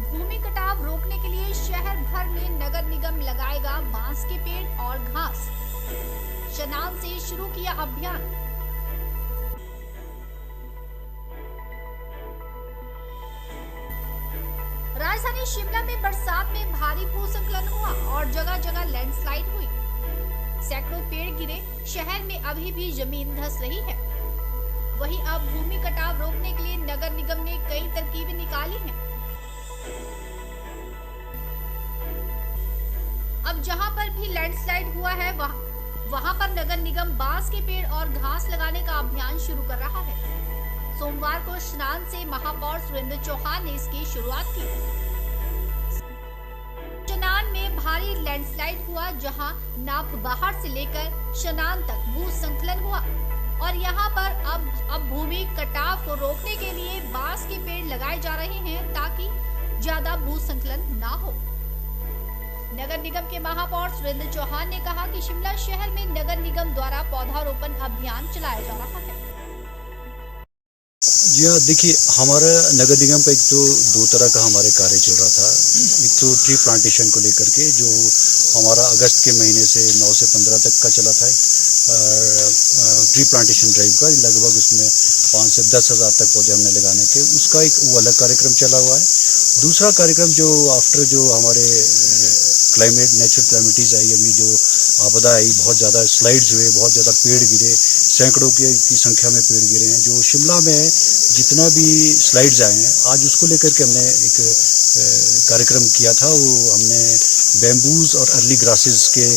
भूमि कटाव रोकने के लिए शहर भर में नगर निगम लगाएगा बांस के पेड़ और घास। शनान से शुरू किया अभियान। राजधानी शिमला में बरसात में भारी भूस्खलन हुआ और जगह जगह लैंडस्लाइड हुई। सैकड़ों पेड़ गिरे, शहर में अभी भी जमीन धंस रही है। वहीं अब भूमि कटाव रोकने के लिए नगर निगम ने कई तरकीबें निकाली हैं। अब जहां पर भी लैंडस्लाइड हुआ है वहां पर नगर निगम बांस के पेड़ और घास लगाने का अभियान शुरू कर रहा है। सोमवार को स्नान से महापौर सुरेंद्र चौहान ने इसकी शुरुआत की। शनान में भारी लैंडस्लाइड हुआ, जहां नाप बाहर से लेकर शनान तक भूस्खलन हुआ और यहां पर अब भूमि कटाव को रोकने के लिए बांस के पेड़ लगाए जा रहे हैं ताकि ज्यादा भूस्खलन ना हो। नगर निगम के महापौर सुरेंद्र चौहान ने कहा कि शिमला शहर में नगर निगम द्वारा पौधारोपण अभियान चलाया जा रहा है। जी हाँ, देखिए हमारा नगर निगम का एक तो दो तरह का हमारे कार्य चल रहा था। एक तो ट्री प्लांटेशन को लेकर के जो हमारा अगस्त के महीने से 9 से 15 तक का चला था, ट्री प्लांटेशन ड्राइव का लगभग उसमें 5 से 10 हज़ार तक पौधे हमने लगाने के, उसका एक वो अलग कार्यक्रम चला हुआ है। दूसरा कार्यक्रम जो आफ्टर जो हमारे क्लाइमेट नेचुरल क्लाइमेटीज आई, अभी जो आपदा आई, बहुत ज़्यादा स्लाइड्स हुए, बहुत ज़्यादा पेड़ गिरे, सैकड़ों की संख्या में पेड़ गिरे हैं। जो शिमला में जितना भी स्लाइड्स आए हैं, आज उसको लेकर के हमने एक कार्यक्रम किया था। वो हमने बैम्बूज और अर्ली ग्रासेस के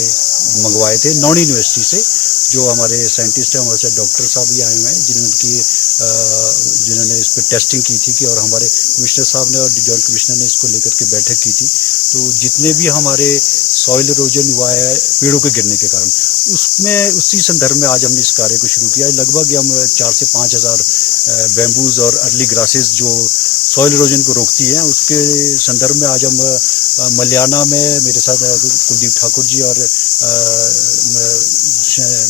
मंगवाए थे नॉन यूनिवर्सिटी से। जो हमारे साइंटिस्ट हैं, हमारे साथ डॉक्टर साहब भी आए हुए हैं जिन्होंने इस पर टेस्टिंग की थी कि, और हमारे कमिश्नर साहब ने और जॉइंट कमिश्नर ने इसको लेकर के बैठक की थी। तो जितने भी हमारे सॉइल इरोजन हुआ है पेड़ों के गिरने के कारण, उसमें उसी संदर्भ में आज हमने इस कार्य को शुरू किया। लगभग हम 4 से 5 हज़ार बैम्बूज और अर्ली ग्रासेस जो सॉइल इरोजन को रोकती हैं, उसके संदर्भ में आज हम मल्याना में मेरे साथ कुलदीप ठाकुर जी और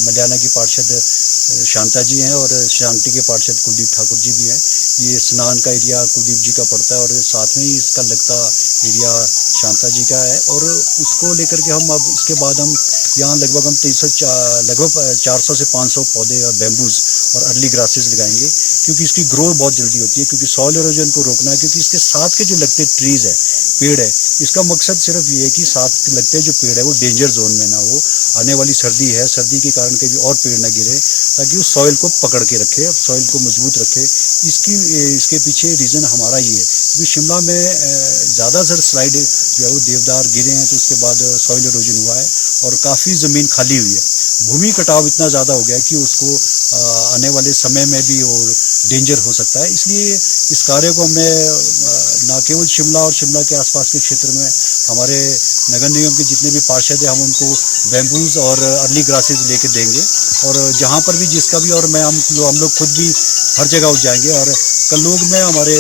मल्याना की पार्षद शांता जी हैं और शांति के पार्षद कुलदीप ठाकुर जी भी हैं। ये स्नान का एरिया कुलदीप जी का पड़ता है और साथ में ही इसका लगता एरिया शांता जी का है। और उसको लेकर के हम अब इसके बाद हम यहाँ लगभग 400 से 500 पौधे और बैम्बूज और अर्ली ग्रासेस लगाएंगे, क्योंकि इसकी ग्रोथ बहुत जल्दी होती है, क्योंकि सॉइल इरोजन को रोकना है। क्योंकि इसके साथ के जो लगते ट्रीज है, पेड़ है, इसका मकसद सिर्फ ये है कि साथ लगते जो पेड़ है वो डेंजर जोन में ना हो। आने वाली सर्दी है, सर्दी के कारण कभी और पेड़ ना गिरे, ताकि उस सॉइल को पकड़ के रखे, सॉइल को मजबूत रखे। इसके पीछे रीज़न हमारा ये है, क्योंकि शिमला में ज़्यादातर स्लाइड जो है वो देवदार गिरे हैं, तो उसके बाद सॉइल इरोजन हुआ है और काफ़ी ज़मीन खाली हुई है। भूमि कटाव इतना ज़्यादा हो गया है कि उसको आने वाले समय में भी वो डेंजर हो सकता है। इसलिए इस कार्य को हमने न केवल शिमला और शिमला के आसपास के क्षेत्र में हमारे नगर निगम के जितने भी पार्षद हैं, हम उनको बैम्बूज और अर्ली ग्रासेस लेके देंगे। और जहाँ पर भी जिसका भी, और हम लोग खुद भी हर जगह उठ जाएंगे। और कल्लोग में हमारे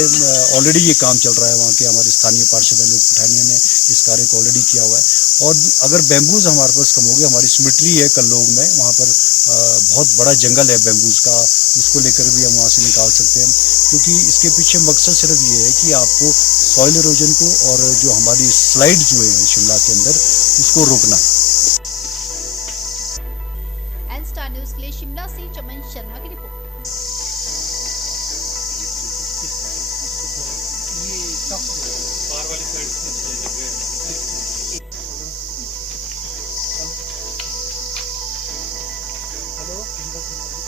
ऑलरेडी ये काम चल रहा है, वहाँ के हमारे स्थानीय पार्षद लोग पठानिया ने इस कार्य को ऑलरेडी किया हुआ है। और अगर बैम्बूज हमारे पास कम हो गए, हमारी सिमिट्री है कल्लोग में, वहाँ पर बहुत बड़ा जंगल है बैम्बूज का, उसको लेकर भी हम वहाँ से निकाल सकते हैं। क्योंकि इसके पीछे मकसद सिर्फ ये है कि आपको सॉइल इरोजन को और जो हमारी स्लाइड्स हुए हैं शिमला के अंदर, उसको रोकना है। एन स्टार न्यूज़ के लिए शिमला से चमन शर्मा की रिपोर्ट। बाहर वाली साइड से लग गए हैं। हेलो।